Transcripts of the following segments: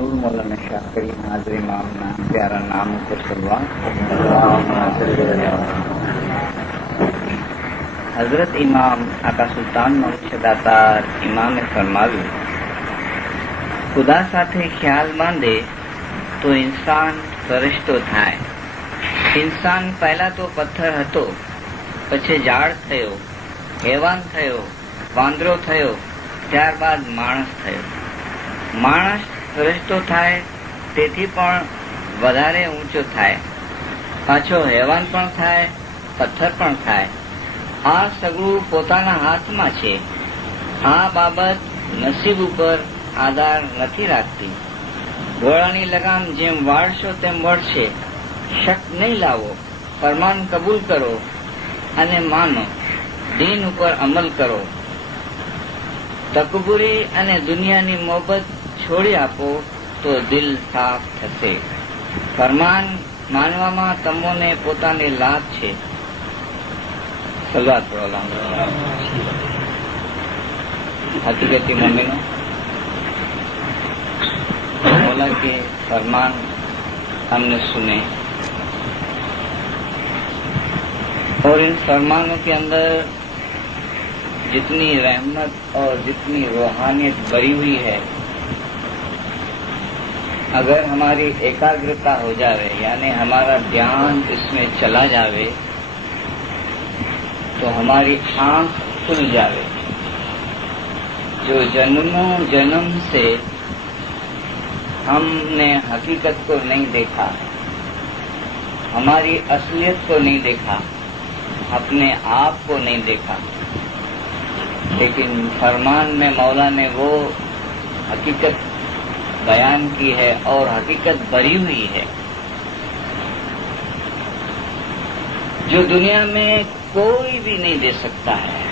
مولانا شاہ کریم حاضر امام نام پیارا نام کو سلوا. حضرت امام આકા સુલતાન દાતાર ઇમામે ફરમાવ્યું, ખુદા સાથે ખ્યાલ બાંધે તો ઇન્સાન ફરિશ્તો થાય. ઇન્સાન પહેલા તો પથ્થર હતો, પછી ઝાડ થયો, હેવાન થયો, વાંદરો થયો, ત્યારબાદ માણસ થયો. માણસ ફરિશ્તો થાય તેથી પણ વધારે ઊંચો થાય, પાછો હેવાન પણ થાય, પથ્થર પણ થાય. આ સગળું પોતાના હાથમાં છે. આ બાબત નસીબ ઉપર આધાર નથી રાખતી. ઘોડાની લગામ જેમ વાળશો તેમ વળશે. શક નહીં લાવો, ફરમાન કબૂલ કરો અને માનો, દીન ઉપર અમલ કરો. તકબુરી અને દુનિયાની મોહબત છોડી આપો તો દિલ સાફ થશે. ફરમાન માનવામાં તમોને પોતાની લાભ છે. સલવાત પઢો. હકીકતી મોમિનો मौला के फरमान हमने सुने और इन फरमानों के अंदर जितनी रहमत और जितनी रूहानियत भरी हुई है, अगर हमारी एकाग्रता हो जावे यानी हमारा ध्यान इसमें चला जावे तो हमारी आंख खुल जावे. जो जन्मों जन्म से हमने हकीकत को नहीं देखा, हमारी असलियत को नहीं देखा, अपने आप को नहीं देखा, लेकिन फरमान में मौला ने वो हकीकत बयान की है और हकीकत भरी हुई है जो दुनिया में कोई भी नहीं दे सकता है.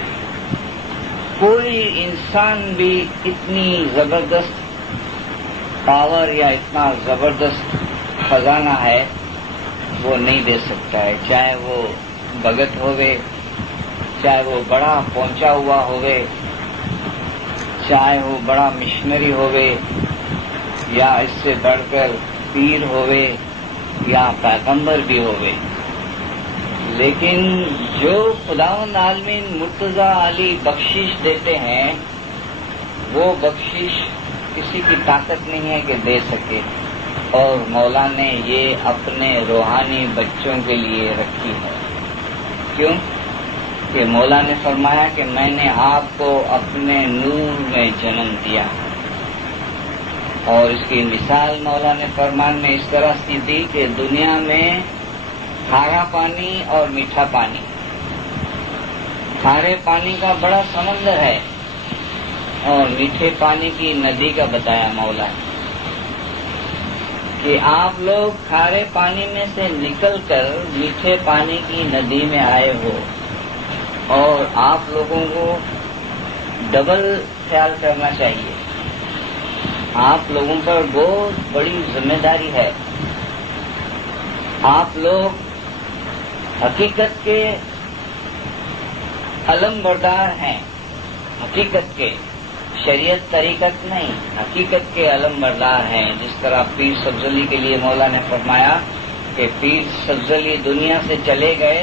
कोई इंसान भी इतनी जबरदस्त पावर या इतना जबरदस्त खजाना है वो नहीं दे सकता है. चाहे वो भगत होवे, चाहे वो बड़ा पहुंचा हुआ होवे, चाहे वो बड़ा मिशनरी होवे, या इससे बढ़कर पीर होवे या पैगंबर भी होवे. लेकिन जो खुदावंद आलमीन मुर्तजा अली बख्शिश देते हैं वो बख्शिश किसी की ताकत नहीं है कि दे सके, और मौला ने ये अपने रूहानी बच्चों के लिए रखी है. क्यों कि मौला ने फरमाया कि मैंने आपको अपने नूर में जन्म दिया. और इसकी मिसाल मौला ने फरमान में इस तरह सी दी कि दुनिया में खारा पानी और मीठा पानी, खारे पानी का बड़ा समंदर है और मीठे पानी की नदी का बताया मौला कि आप लोग खारे पानी में से निकलकर मीठे पानी की नदी में आए हो, और आप लोगों को डबल ख्याल करना चाहिए. आप लोगों पर बहुत बड़ी जिम्मेदारी है. आप लोग हकीकत के अलम बरदार हैं, हकीकत के, शरीयत तरीकत नहीं, हकीकत के अलम बरदार हैं. जिस तरह पीर सब्जली के लिए मौला ने फरमाया कि पीर सब्जली दुनिया से चले गए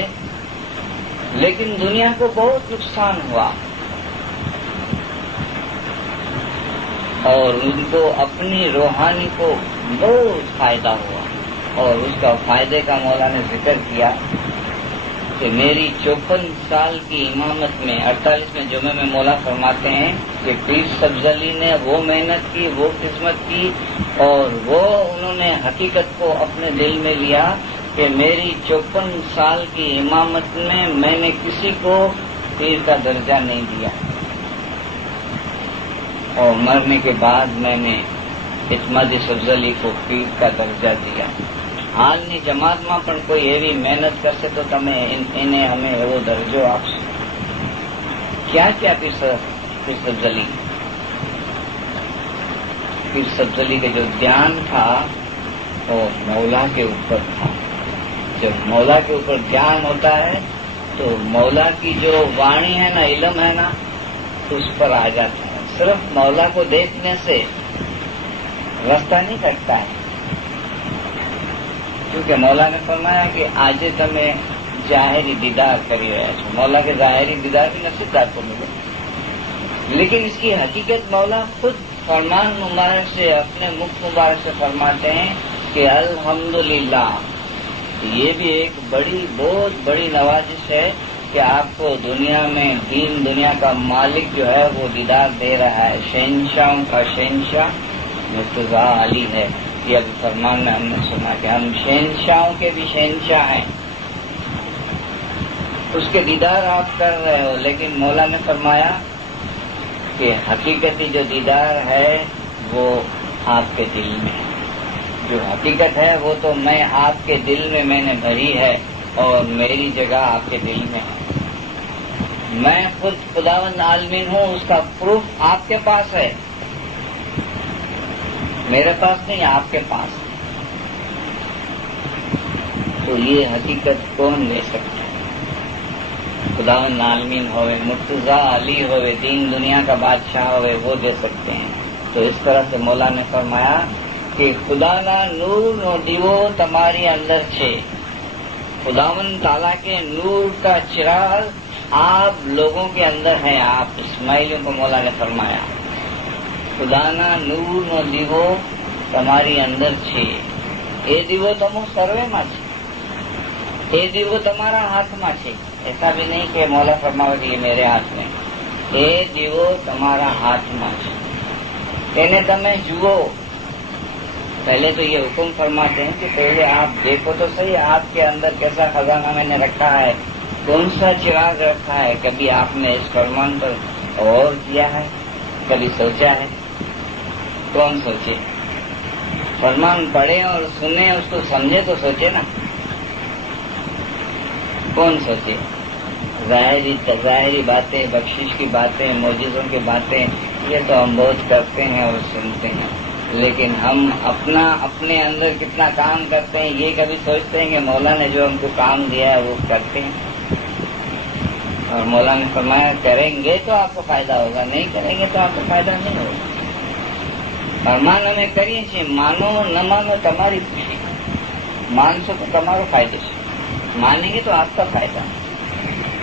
लेकिन दुनिया को बहुत नुकसान हुआ और उनको अपनी रूहानी को बहुत फायदा हुआ. और उसका फायदे का मौला ने जिक्र किया कि मेरी 54 साल की इमामत में 48वें जुमे में मौला फरमाते हैं कि पीर सब्जली ने वो मेहनत की, वो खिदमत की और वो उन्होंने हकीकत को अपने दिल में लिया कि मेरी 54 साल की इमामत में मैंने किसी को पीर का दर्जा नहीं दिया, और मरने के बाद मैंने इस्माद सब्जली को पीर का दर्जा दिया. હાલની જમાતમાં પણ કોઈ એવી મહેનત કરશે તો તમે એને અમે એવો દરજ્જો આપશો. क्या क्या पीर सब्जली के जो ध्यान था वो मौला के ऊपर था. जब मौला के ऊपर ध्यान होता है तो मौला की जो वाणी है ना, इल्म है ना, उस पर आ जाता है. सिर्फ मौला को देखने से रास्ता नहीं कटता है, क्योंकि मौला ने फरमाया कि आज तमे जाहिरी दीदार करी रहा छो, मौला के जाहिरी दीदार भी नसीबदार को मिले, लेकिन इसकी हकीकत मौला खुद फरमान मुबारक से, अपने मुख मुबारक से फरमाते हैं कि अल्हम्दुलिल्लाह। ये भी एक बहुत बड़ी नवाजिश है कि आपको दुनिया में, दीन दुनिया का मालिक जो है वो दीदार दे रहा है, शहंशाहों का शहंशाह मुर्तजा अली है। ये अभी फरमान में हमने सुना कि हम शहंशाहों के भी शहंशाह हैं, उसके दीदार आप कर रहे हो, लेकिन मौला ने फरमाया कि हकीकती जो दीदार है वो आपके दिल में है। जो हकीकत है वो तो मैं आपके दिल में मैंने भरी है और मेरी जगह आपके दिल में है। मैं खुद खुदावंद आलमीन हूँ, उसका प्रूफ आपके पास है, मेरे पास नहीं, आपके पास है। तो ये हकीकत कौन ले सकता है? खुदावंद आलमीन होवे, मुर्तजा अली होवे, दीन दुनिया का बादशाह होवे, वो दे सकते हैं। तो इस तरह से मौला ने फरमाया कि खुदाना नूर नो दीवो तुम्हारी अंदर छे। खुदावंद ताला के नूर का चिराग आप लोगों के अंदर है। आप इस्माइलियों को मौला ने फरमाया खुदाना नूर नो दीवो तुम्हारी अंदर छे। ए दीवो तमो सर्वे में छे, ए दीवो तुम्हारा हाथ में छे। ऐसा भी नहीं कि मौला फरमावे कि ये मेरे हाथ में, ए दीवो तुम्हारा हाथ में छे, एने तमे जुओ। पहले तो ये हुक्म फरमाते हैं कि पहले आप देखो तो सही आपके अंदर कैसा खजाना मैंने रखा है, कौन सा चिराग रखा है। कभी आपने इस फरमान पर गौर किया है, कभी सोचा है? कौन सोचे? फरमान पढ़े और सुने, उसको समझे तो सोचे ना। कौन सोचे? जाहिरी बातें, बख्शिश की बातें, मौजूदों की बातें, ये तो हम बहुत करते हैं और सुनते हैं, लेकिन हम अपने अंदर कितना काम करते हैं ये कभी सोचते हैं कि मौला ने जो हमको काम दिया है वो करते हैं? और मौला ने फरमाया करेंगे तो आपको फायदा होगा, नहीं करेंगे तो आपको फायदा नहीं होगा। फरमान हमें करिए छे, मानो न मानो तुम्हारी खुशी, मानशो तो તમારો फायदे છે, मानेंगे तो आपका फायदा।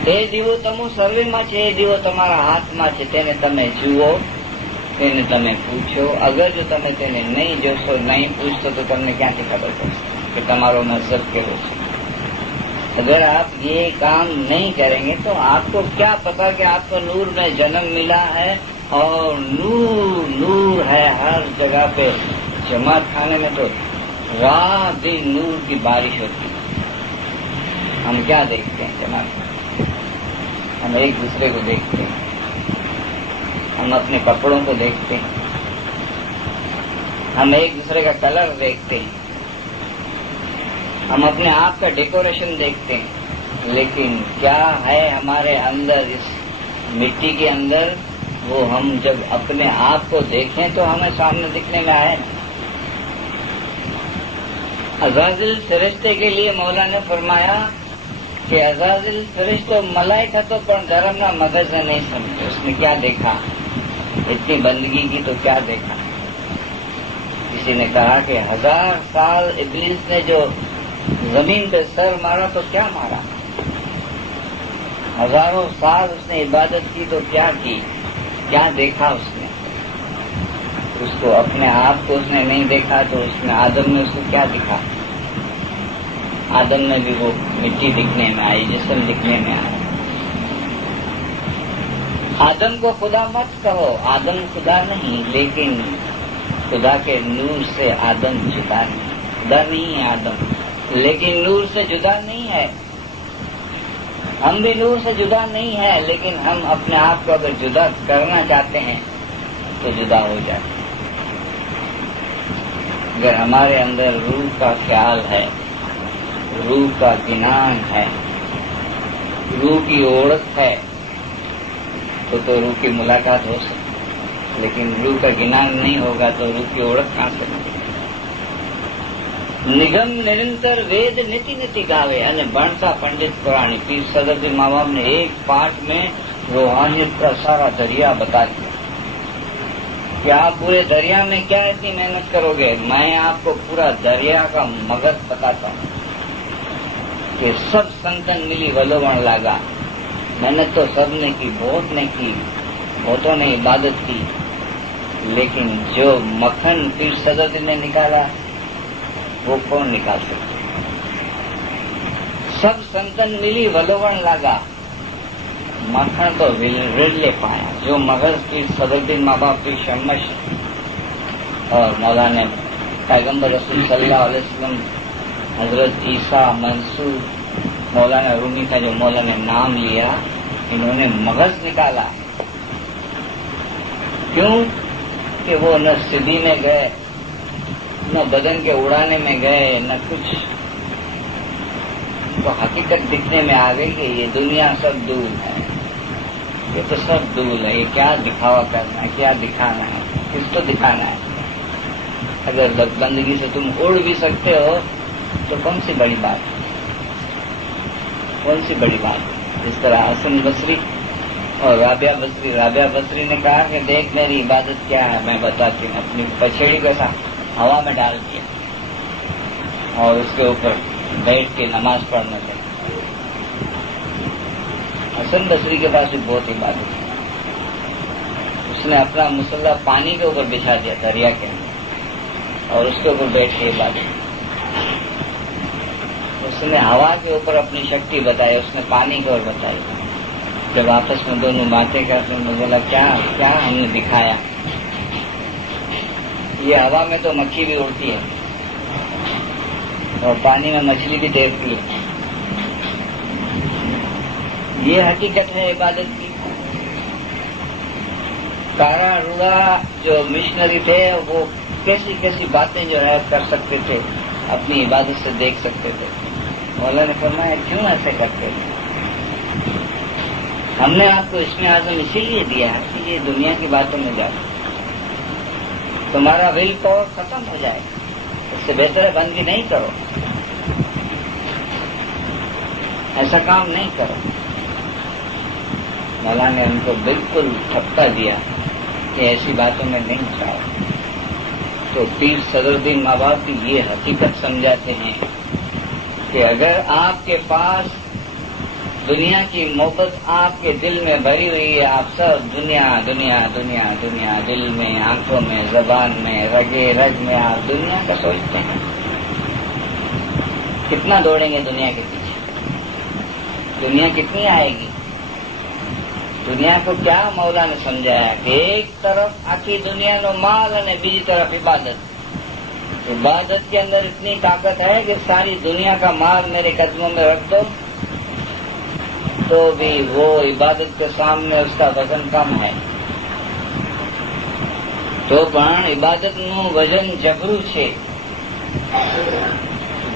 એ દીવો તમો સર્વેમાં છે, એ દીવો તમારા હાથમાં છે, તેને તમે જુઓ, તેને તમે પૂછો। અગર જો તમે તેને નહીં જોશો, નહીં પૂછશો તો તમને ક્યાંથી ખબર પડશે કે તમારો મતલબ કેવો છે? अगर आप ये काम नहीं करेंगे तो आपको क्या पता कि आपको नूर में जन्म मिला है और नूर नूर है हर जगह पे। जमात खाने में तो रात दिन नूर की बारिश होती है। हम क्या देखते हैं जमात में? हम एक दूसरे को देखते हैं, हम अपने कपड़ों को देखते हैं, हम एक दूसरे का कलर देखते हैं, हम अपने आप का डेकोरेशन देखते हैं, लेकिन क्या है हमारे अंदर, इस मिट्टी के अंदर? वो हम जब अपने आप को देखें तो हमें सामने दिखने में आए। अज़ाज़िल फरिश्ते के लिए मौला ने फरमाया कि अज़ाज़िल फरिश्तो मलाइका तो पर धर्म ना मगज नहीं समझे। उसने क्या देखा? इतनी बंदगी की तो क्या देखा? किसी ने कहा कि 1000 साल इब्लीस ने जो जमीन पे सर मारा तो क्या मारा, हजारों साल उसने इबादत की तो क्या की, क्या देखा उसने? उसको अपने आप को उसने नहीं देखा तो उसने आदम में उसको क्या दिखा? आदम में भी वो मिट्टी दिखने में आई, जिस्म दिखने में आया। आदम को खुदा मत कहो, आदम खुदा नहीं, लेकिन खुदा के नूर से आदम जुदा नहीं। खुदा नहीं है आदम, लेकिन नूर से जुदा नहीं है। हम भी नूर से जुदा नहीं है, लेकिन हम अपने आप को अगर जुदा करना चाहते हैं तो जुदा हो जाते हैं। अगर हमारे अंदर रूह का ख्याल है, रूह का गिनान है, रूह की ओळख है, तो रूह की मुलाकात हो सकती, लेकिन रूह का गिनान नहीं होगा तो रूह की ओळख कहाँ से होगी? निगम निरंतर वेद नीति नीति गावे અને ભણતા पंडित पुराणी पीर सदर माँ बाप ने एक पाठ में रूहानियत का सारा दरिया बता दिया। کہ آپ پورے دریا میں کیا اتنی محنت کرو گے؟ میں آپ کو پورا دریا کا مغز بتاتا ہوں کہ سب سنتن ملی ولوڑ لگا. محنت تو سب نے کی، بہت نے کی، بہتوں نے عبادت کی، لیکن جو مکھن پیر صدر نے نکالا وہ کون نکال سکتے؟ سب سنتن ملی ولوڑ لگا، مکھن تو رڑ لے پایا. جو مغز پیر صدرالدین ماں باپ پیر شمش اور مولانا پیغمبر رسول صلی اللہ علیہ وسلم، حضرت عیسیٰ، منصور، مولانا رومی کا جو مولانا نے نام لیا، انہوں نے مغز نکالا. کیوں کہ وہ نہ سدھی میں گئے، نہ بدن کے اڑانے میں گئے، نہ کچھ. تو حقیقت دکھنے میں آ گئی کہ یہ دنیا سب دھول ہے، یہ تو سب دھول ہے. یہ کیا دکھاوا کرنا ہے، کیا دکھانا ہے، کس کو دکھانا ہے؟ اگر بندگی سے تم اڑ بھی سکتے ہو تو کون سی بڑی بات، کون سی بڑی بات؟ جس طرح حسن بصری اور رابعہ بصری نے کہا کہ دیکھ میری عبادت کیا ہے، میں بتاتی ہوں. اپنی پچھیڑی کو ہوا میں ڈال دیا اور اس کے اوپر بیٹھ کے نماز پڑھنے لگے. حسن بصری کے پاس بھی بہت عبادت ہے. اس نے اپنا مصلی پانی کے اوپر بچھا دیا دریا کے اندر اور اس کے اوپر بیٹھ کے عبادت. اس نے ہوا کے اوپر اپنی شکتی بتائی، اس نے پانی کے اوپر بتائی. جب آپس میں دونوں باتیں کرتے مجھے لگا کیا ہم نے دکھایا. یہ ہوا میں تو مکھی بھی اڑتی ہے اور پانی میں مچھلی بھی تیرتی ہے. یہ حقیقت ہے عبادت کی. کارا روڑا جو مشنری تھے وہ کیسی کیسی باتیں جو ہے کر سکتے تھے، اپنی عبادت سے دیکھ سکتے تھے. مولا نے فرمایا کیوں ایسے کرتے ہیں؟ ہم نے آپ کو اسم اعظم اسی لیے دیا ہے کہ یہ دنیا کی باتوں میں جاؤ، تمہارا ول پاور ختم ہو جائے. اس سے بہتر ہے بندگی نہیں کرو، ایسا کام نہیں کرو. مولا نے ان کو بالکل ٹھپکا دیا کہ ایسی باتوں میں نہیں جاؤ. تو پیر صدرالدین ماں باپ کی یہ حقیقت سمجھاتے ہیں کہ اگر آپ کے پاس دنیا کی محبت آپ کے دل میں بھری ہوئی ہے، آپ سب دنیا دنیا دنیا دنیا دل میں، آنکھوں میں، زبان میں، رگے رگ میں آپ دنیا کا سوچتے ہیں، کتنا دوڑیں گے دنیا کے پیچھے؟ دنیا کتنی آئے گی؟ دنیا کو کیا مولا نے سمجھایا کہ ایک طرف آخی دنیا نو مال اور بیجی طرف عبادت. عبادت کے اندر اتنی طاقت ہے کہ ساری دنیا کا مال میرے قدموں میں رکھ دو تو بھی وہ عبادت کے سامنے اس کا وزن کم ہے. تو પણ عبادت نو وزن جبرو છે،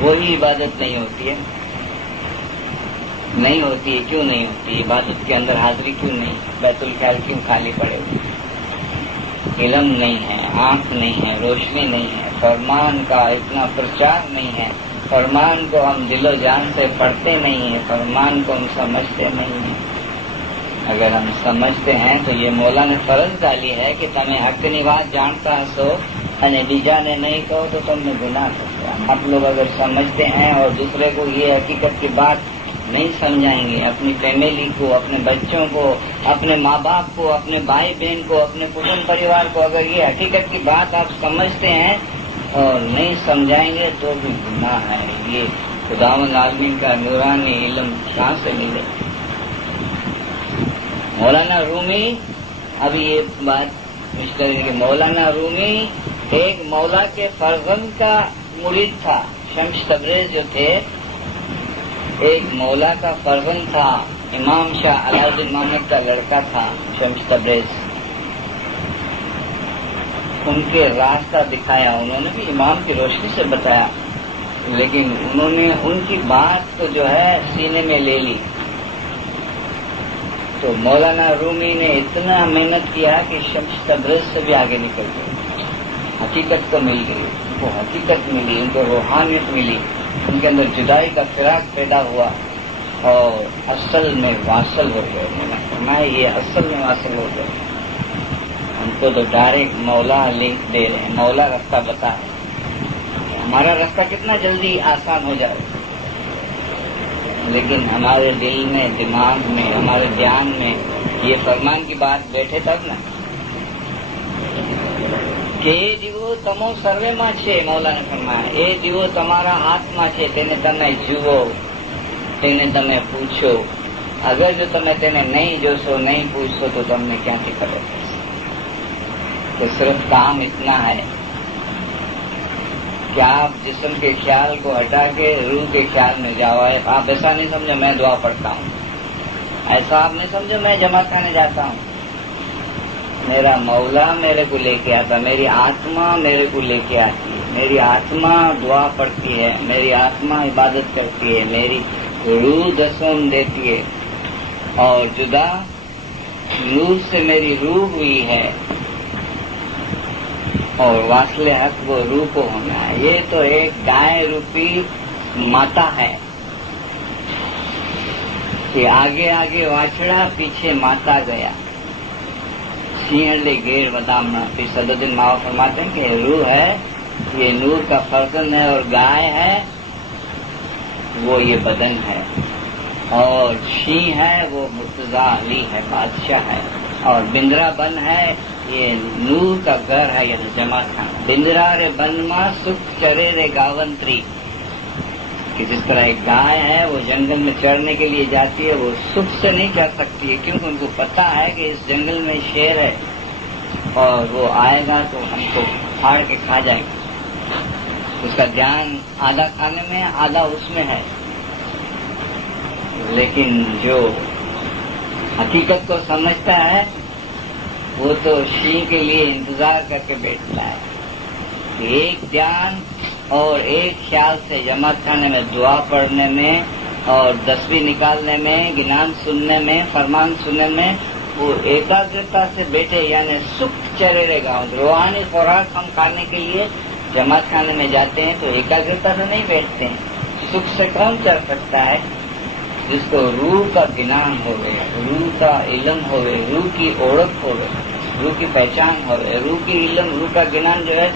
وہی عبادت نہیں ہوتی ہے. نہیں ہوتی ہے. کیوں نہیں ہوتی؟ عبادت کے اندر حاضری کیوں نہیں؟ بیت الخیال کیوں خالی پڑے ہوئے؟ علم نہیں ہے، آنکھ نہیں ہے، روشنی نہیں ہے، فرمان کا اتنا پرچار نہیں ہے، فرمان کو ہم دل و جان سے پڑھتے نہیں ہیں، فرمان کو ہم سمجھتے نہیں ہیں. اگر ہم سمجھتے ہیں تو یہ مولا نے فرض ڈالی ہے کہ تمہیں حقنی بات جانتا سو અને બીજાને نہیں کہو تو تم نے گناہ کرتے. آپ لوگ اگر سمجھتے ہیں اور دوسرے کو یہ حقیقت کی بات نہیں سمجھائیں گے، اپنی فیملی کو، اپنے بچوں کو، اپنے ماں باپ کو، اپنے بھائی بہن کو، اپنے کٹمب پریوار کو اگر یہ حقیقت کی بات آپ سمجھتے ہیں اور نہیں سمجھائیں گے تو بھی گناہ ہے. یہ خداوند عالمین کا نورانی علم کہاں سے ملے؟ مولانا رومی، ابھی یہ بات مشتری کہ مولانا رومی ایک مولا کے فرزند کا مرید تھا. شمس تبریز جو تھے ایک مولا کا فرزند تھا. امام شاہ علاء الدین محمد کا لڑکا تھا شمس تبریز. ان کے راستہ دکھایا، انہوں نے بھی امام کی روشنی سے بتایا، لیکن انہوں نے ان کی بات تو جو ہے سینے میں لے لی. تو مولانا رومی نے اتنا محنت کیا کہ شمس تبریز سے بھی آگے نکل گئے. حقیقت تو مل گئی، ان کو حقیقت ملی، ان کو روحانیت ملی، ان کے اندر جدائی کا فراق پیدا ہوا اور اصل میں واصل ہو گئے. میں نے فرمایا یہ اصل میں واصل ہو گئے. ہم کو تو ڈائریکٹ مولا لنک دے رہے ہیں، مولا راستہ بتا ہے، ہمارا راستہ کتنا جلدی آسان ہو جائے، لیکن ہمارے دل میں، دماغ میں، ہمارے دھیان میں یہ فرمان کی بات بیٹھے تب نا کہ એ દીવો તમો સર્વેમાં છે. મૌલાને ફરમાયા એ દીવો તમારા હાથમાં છે, તેને તમે જુઓ, તેને તમે પૂછો. અગર જો તમે તેને નહીં જોશો, નહીં પૂછશો તો તમને ક્યાંથી ખબર પડશે. તો सिर्फ काम इतना है कि आप जिस्म के ख्याल को हटा के रूह के ख्याल में जाओ. आप ऐसा नहीं समझो मैं दुआ पढ़ता हूँ, ऐसा आप नहीं समझो मैं जमात खाने जाता हूँ. मेरा मौला मेरे को लेके आता, मेरी आत्मा मेरे को लेके आती है, मेरी आत्मा दुआ पढ़ती है, मेरी आत्मा इबादत करती है, मेरी रूह दसम देती है, और जुदा रूह से मेरी रूह हुई है, और वासले हक वो रूह को होना है. ये तो एक गाय रूपी माता है कि आगे आगे वाछड़ा, पीछे माता गया. सिंहले गेर बदाम फिर सदुद्दीन मावा फरमाते हैं कि रूह है ये नूर का फर्जन है, और गाय है वो ये बदन है, और शी है वो मुर्तजा अली है, बादशाह है, और बिंद्रा बन है ये नूर का घर है, ये जमात खाना. बिंद्रा रे बन मा सुख चरे रे गावंत्री, कि जिस तरह एक गाय है वो जंगल में चरने के लिए जाती है, वो सुख से नहीं चर सकती है, क्योंकि उनको पता है कि इस जंगल में शेर है और वो आएगा तो हमको फाड़ के खा जाएगा. उसका ध्यान आधा खाने में, आधा उसमें है. लेकिन जो हकीकत को समझता है वो तो शी के लिए इंतजार करके बैठता है. एक ध्यान और एक ख्याल से जमात खाने में, दुआ पढ़ने में, और दसवीं निकालने में, गिनान सुनने में, फरमान सुनने में, वो एकाग्रता से बैठे, यानी सुख चरे रहेगा. रूहानी खुराक हम खाने के लिए जमात खाने में जाते हैं तो एकाग्रता से नहीं बैठते हैं. सुख से कौन चल सकता है? जिसको रूह का गिनान हो गया, रूह का इल्म हो गए, रूह की ओळख हो गई, रूह की पहचान हो गई. रूह की इल्म, रूह का गिनान जो है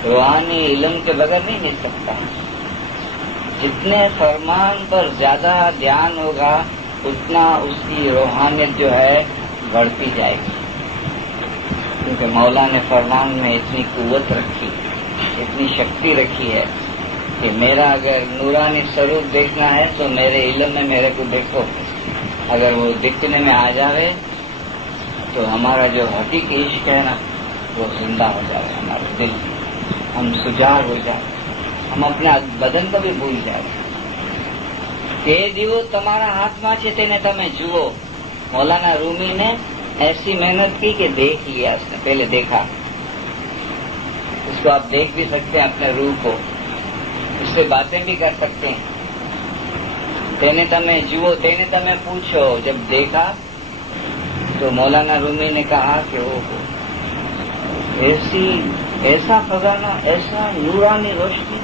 रूहानी इल्म के बगैर नहीं मिल सकता है. जितने फरमान पर ज्यादा ध्यान होगा उतना उसकी रूहानियत जो है बढ़ती जाएगी, क्योंकि मौला ने फरमान में इतनी कुव्वत रखी, इतनी शक्ति रखी है कि मेरा अगर नूरानी स्वरूप देखना है तो मेरे इल्म में मेरे को देखो. अगर वो दिखने में आ जाए तो हमारा जो हकीकी इश्क है ना वो जिंदा हो जाए, हमारे दिल हम सुजाग हो जाए, हम अपने बदन को भी भूल जाए. કે દીવો તમારા હાથમાં છે તેને તમે જુઓ. मौलाना रूमी ने ऐसी मेहनत की कि देख लिया उसने, पहले देखा. इसको आप देख भी सकते हैं अपने रूह को, उससे बातें भी कर सकते हैं. तेने तमे जुओ, तेने तमे पूछो. जब देखा तो मौलाना रूमी ने कहा कि ओ ऐसा खजाना, ऐसा नूरानी रोशनी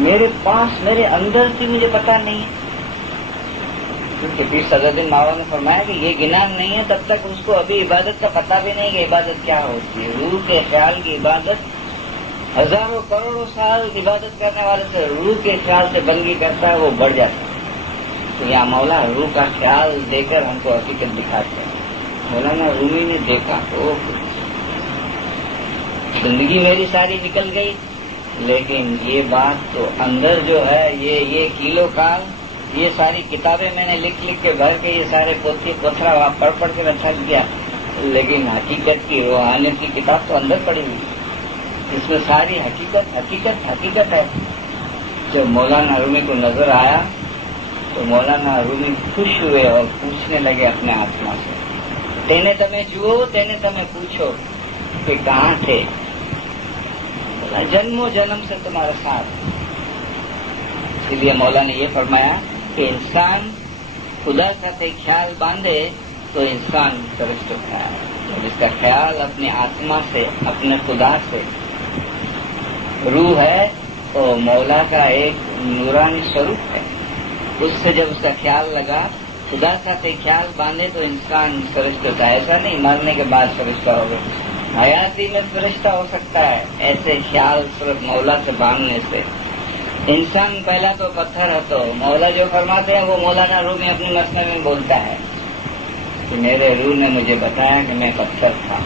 मेरे पास, मेरे अंदर थी, मुझे पता नहीं है. क्योंकि फिर सदरुद्दीन मावा ने फरमाया कि ये गिनान नहीं है तब तक उसको अभी इबादत का पता भी नहीं कि इबादत क्या होती है. रूह के ख्याल की इबादत, हजारों करोड़ों साल इबादत करने वाले से रूह के ख्याल से बंदगी करता है, वो बढ़ जाता है. तो यहाँ मौला रूह का ख्याल देकर हमको हकीकत दिखाते हैं. मौलाना रूमी ने देखा तो जिंदगी मेरी सारी निकल गई, लेकिन ये बात तो अंदर जो है, ये किलो काल, ये सारी किताबें मैंने लिख लिख के भर के, ये सारे पोथी पथरा पढ़ पढ़ के मैं थक गया, लेकिन हकीकत की रूहानियत की किताब तो अंदर पड़ी हुई, इसमें सारी हकीकत हकीकत हकीकत है. जब मौलाना रूमी को नजर आया तो मौलाना रूमी खुश हुए और पूछने लगे अपने आत्मा से, तेने तमे जुओ, तेने तमे पूछो कि कहाँ थे. जन्मों जन्म से तुम्हारे साथ. इसलिए मौला ने ये फरमाया कि इंसान खुदा का ख्याल बांधे तो इंसान सरष्ट होता है. जिसका ख्याल अपनी आत्मा से, अपने खुदा से, रूह है तो मौला का एक नूरानी स्वरूप है, उससे जब उसका ख्याल लगा, खुदा का ख्याल बांधे तो इंसान सरष्ट होता है. ऐसा नहीं मरने के बाद सरष्ट होगा, حیاتی میں فرشتہ ہو سکتا ہے ایسے خیال صرف مولا سے باندھنے سے. انسان پہلا تو پتھر ہے. تو مولا جو فرماتے ہیں وہ مولانا رومی اپنی مثنوی میں بولتا ہے کہ میرے روح نے مجھے بتایا کہ میں پتھر تھا.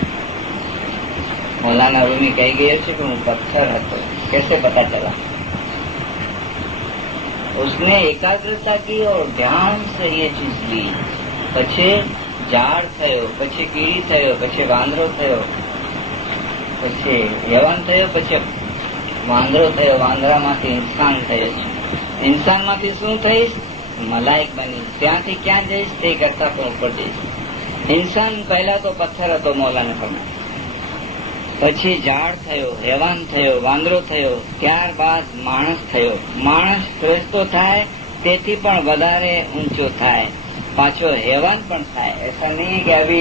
مولانا رومی کہی گئی کہ وہ پتھر ہے. تو کیسے پتا چلا؟ اس نے ایکاگرتا کی اور دھیان سے یہ چیز لی. پچھے ઝાડ થયો, પછી કીડી થયો, પછી વાંદરો થયો, પછી યવન થયો, પછી વાંદરો થયો, વાંદરામાંથી ઇન્સાન થયો છે. ઇન્સાનમાંથી શું થઈશ? મલાઈક બની. ત્યાંથી ક્યાં જઈશ? તે કરતા પણ ઉપર જઈશ. ઇન્સાન પહેલા તો પથ્થર હતો મોલાને પ્રમાણે, પછી ઝાડ થયો, હેવાન થયો, વાંદરો થયો, ત્યારબાદ માણસ થયો. માણસ શ્રેષ્ઠો થાય તેથી પણ વધારે ઊંચો થાય, पांचो हैवान पण थाय. ऐसा नहीं है कि अभी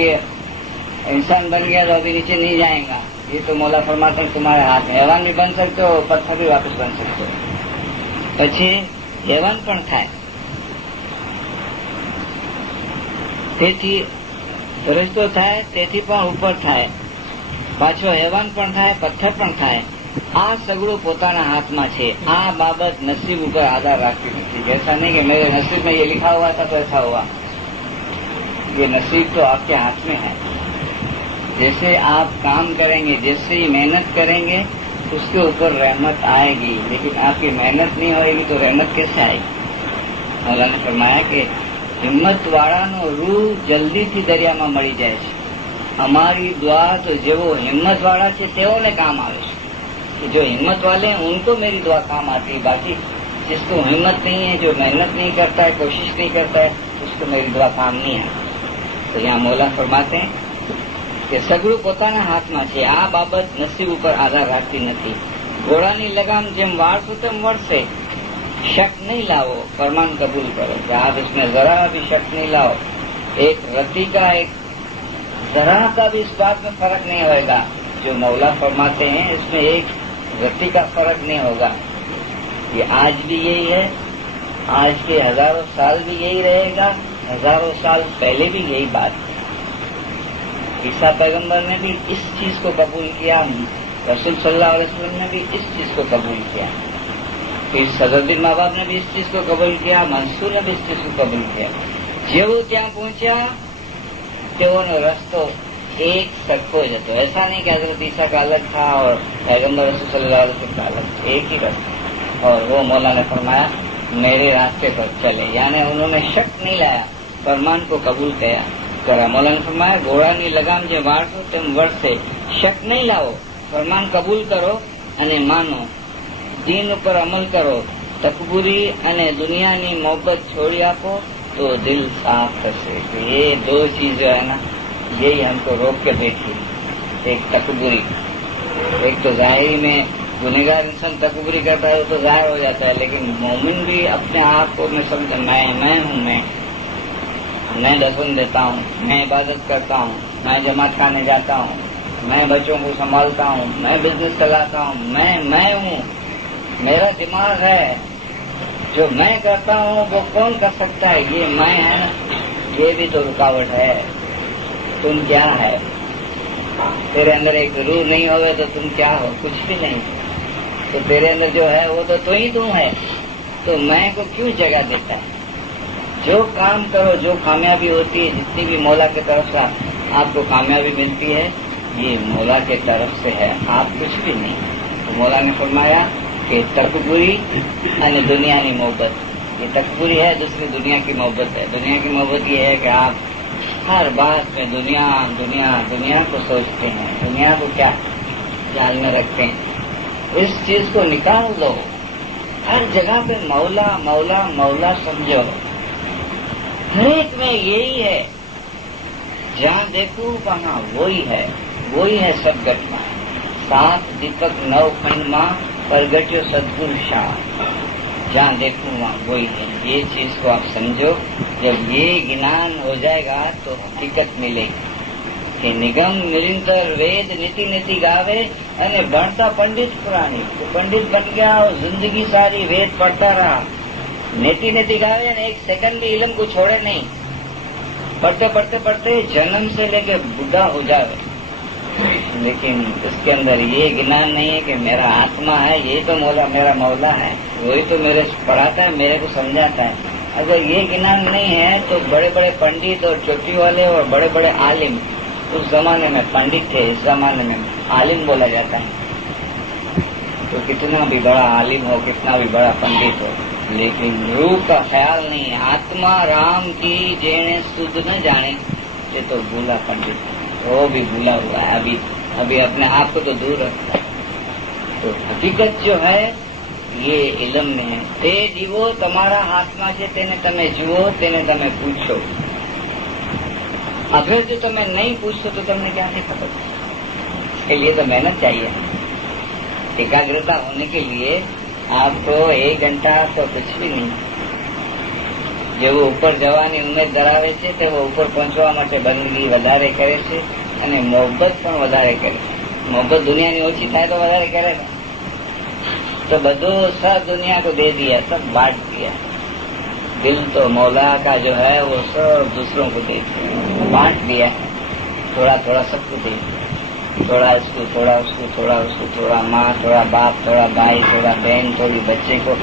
इंसान बन गया तो अभी नीचे नहीं जाएगा. ये तो मौला फरमाते हैं तुम्हारे हाथ में. हैवान भी बन सकते हो, पत्थर भी वापस बन सकते हो. પછી हैवान પણ થાય. તેથી ફરિશ્તો થાય તેથી પણ ઉપર થાય, પાછો हैवान પણ થાય, પથ્થર પણ થાય. આ સગળું પોતાના હાથમાં છે. આ બાબત નસીબ ઉપર આધાર રાખતી નથી. ऐसा नहीं कि मेरे नसीब में ये लिखा हुआ था तो ऐसा हुआ. ये नसीब तो आपके हाथ में है. जैसे आप काम करेंगे, जैसे ही मेहनत करेंगे उसके ऊपर रहमत आएगी. लेकिन आपकी मेहनत नहीं होगी तो रहमत कैसे आएगी? मौला ने फरमाया कि हिम्मत वाળાનો રૂહ જલ્દીથી દરિયામાં મળી જાય છે. हमारी दुआ तो जो हिम्मत वाला છે તેઓને કામ આવે છે. जो हिम्मत वाले हैं उनको मेरी दुआ काम आती है. बाकी जिसको हिम्मत नहीं है, जो मेहनत नहीं करता है, कोशिश नहीं करता है, उसको मेरी दुआ काम नहीं है. तो यहाँ मौला फरमाते हैं कि સગળું પોતાના હાથમાં છે. આ બાબત નસીબ ઉપર આધાર રાખતી નથી. ઘોડાની લગામ જેમ વાળશો તેમ વળશે. शक नहीं लाओ, फरमान कबूल करो. कि आप इसमें जरा भी शक नहीं लाओ. एक रति का, एक जरा का भी इस बात में फर्क नहीं होगा. जो मौला फरमाते हैं इसमें एक रति का फर्क नहीं होगा. ये आज भी यही है, आज के हजारों साल भी यही रहेगा, हजारों साल पहले भी यही बात. ईसा पैगंबर ने भी इस चीज को कबूल किया, रसूल सल्लल्लाहु अलैहि वसल्लम ने भी इस चीज को कबूल किया, फिर सदरुद्दीन माँ बाप ने भी इस चीज को कबूल किया, मंसूर ने भी इस चीज को कबूल किया. જેવું ત્યાં પહોંચ્યા તેઓનો રસ્તો एक सरखो જ હતો. ऐसा नहीं कि हजरत ईसा का अलग था और पैगंबर रसूल सल्लल्लाहु अलैहि वसल्लम का अलग. एक ही रास्ता. और वो मौला ने फरमाया मेरे रास्ते पर चले. यानी उन्होंने शक नहीं लाया, फरमान को कबूल करा. मौला ने फरमाया घोड़ाની લગામ જે વાળશો તેમ વળશે. શક નહીં લાવો, ફરમાન કબૂલ કરો અને માનો. दीन ઉપર અમલ કરો. તકબુરી અને દુનિયાની મોહબ્બત છોડી આપો तो दिल साफ થશે. ये दो चीज जो है ना, यही हमको रोक के बैठी. एक तकबुरी, एक तो जाहिरी में गुनहगार इंसान तकबुरी करता है तो जाहिर हो जाता है. लेकिन मोमिन भी अपने आप को में समझे मैं हूँ, मैं दफन देता हूँ, मैं इबादत करता हूँ, मैं जमात खाने जाता हूँ, मैं बच्चों को संभालता हूँ, मैं बिजनेस चलाता हूँ, मैं हूँ, मेरा दिमाग है. जो मैं करता हूँ वो कौन कर सकता है? ये मैं है ना, ये भी तो रुकावट है. तुम क्या है? तेरे अंदर एक रूह नहीं होवे तो तुम क्या हो? कुछ भी नहीं. तो तेरे अंदर जो है वो तो तू ही तू है. तो मैं को क्यों जगह देता है? जो काम करो, जो कामयाबी होती है, जितनी भी मौला की तरफ से आपको कामयाबी मिलती है, ये मौला की तरफ से है, आप कुछ भी नहीं. तो मौला ने फरमाया कि तकबुरी और दुनिया की मोहब्बत. ये तकबुरी है, दूसरी दुनिया की मोहब्बत है. दुनिया की मोहब्बत ये है कि आप हर बात में दुनिया दुनिया दुनिया को सोचते हैं, दुनिया को क्या ख्याल में रखते हैं. इस चीज को निकाल दो. हर जगह पे मौला मौला मौला समझो. हर एक में यही है. जहाँ देखो वहाँ वही है सब घटना. 7 दीपक 9 खंड माँ प्रगट्यो सदगुरु शाह. जहाँ देखो वहाँ वही है. ये चीज को आप समझो. जब ये ज्ञान हो जाएगा तो हकीकत मिलेगी कि निगम निरंतर वेद नीति नीति गावे अने भणता पंडित पुरानी. तो पंडित बन गया और जिंदगी सारी वेद पढ़ता रहा, नीति नीति गावे और एक सेकंड भी इल्म को छोड़े नहीं. पढ़ते पढ़ते पढ़ते जन्म से लेके बुढ़ा हो जावे, لیکن اس کے اندر یہ گنان نہیں ہے کہ میرا آتما ہے، یہ تو مولا میرا مولا ہے، وہی تو میرے پڑھاتا ہے، میرے کو سمجھاتا ہے. اگر یہ گنان نہیں ہے تو بڑے بڑے پنڈت اور چوٹی والے اور بڑے بڑے عالم، اس زمانے میں پنڈت تھے، اس زمانے میں عالم بولا جاتا ہے. تو کتنا بھی بڑا عالم ہو، کتنا بھی بڑا پنڈت ہو، لیکن روح کا خیال نہیں ہے. آتما رام کی جینے سدھ نہ جانے، یہ تو بھولا پنڈت ہے، وہ بھی بھولا ہوا ہے. ابھی اپنے آپ کو تو دور رکھتا ہے. تو حقیقت جو ہے یہ علم میں ہے. તે જીવો તમારા હાથમાં છે, તેને તમે જુઓ, તેને તમે પૂછો. اگر جو تمہیں نہیں پوچھو تو تمہیں کیا نہیں خبر. اس کے لیے تو محنت چاہیے. ایکاگرتا ہونے کے لیے آپ کو 1 ઘંટા તો કુછ بھی નહીં. જેવું ઉપર જવાની ઉમેદ ધરાવે છે તેવો ઉપર પહોંચવા માટે બંદગી વધારે કરે છે અને મોહબ્બત પણ વધારે કરે છે. મોહબ્બત દુનિયાની ઓછી થાય તો વધારે કરે ને. تو بدو سب دنیا کو دے دیا، سب بانٹ دیا. دل تو مولا کا جو ہے وہ سب دوسروں کو دے دیا، بانٹ دیا. تھوڑا تھوڑا سب کو دے دیا. تھوڑا اس کو، تھوڑا اس کو، تھوڑا اس کو، تھوڑا ماں، تھوڑا باپ، تھوڑا بھائی، تھوڑا بہن، تھوڑی بچے کو.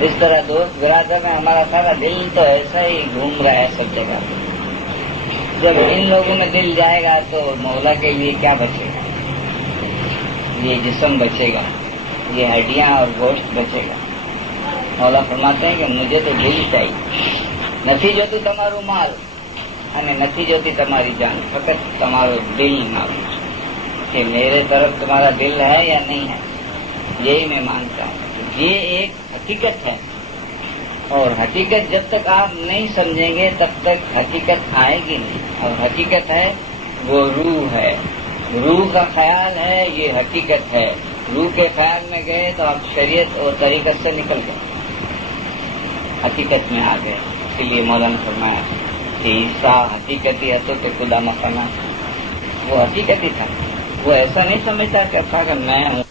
اس طرح دوست برادر میں ہمارا سارا دل تو ایسا ہی گھوم رہا ہے سب جگہ. جب ان لوگوں میں دل جائے گا تو مولا کے لیے کیا بچے گا؟ یہ جسم بچے گا، یہ ہڈیاں اور گوشت بچے گا. مولا فرماتے ہیں کہ مجھے تو دل چاہیے. નથી જોતું તમારું માલ અને નથી જોતી તમારી જાન، فقط તમારો دل માગું છું کہ میرے طرف تمہارا دل ہے یا نہیں ہے. یہی میں مانتا ہوں. یہ ایک حقیقت ہے، اور حقیقت جب تک آپ نہیں سمجھیں گے تب تک حقیقت آئے گی نہیں. اور حقیقت ہے وہ روح ہے، روح کا خیال ہے، یہ حقیقت ہے. روح کے خیال میں گئے تو آپ شریعت اور طریقت سے نکل گئے، حقیقت میں آ گئے. اسی لیے مولانا فرمایا کہ عیسیٰ حقیقتی حضرت خدا مخنا، وہ حقیقت ہی تھا. وہ ایسا نہیں سمجھتا کہ میں ہوں.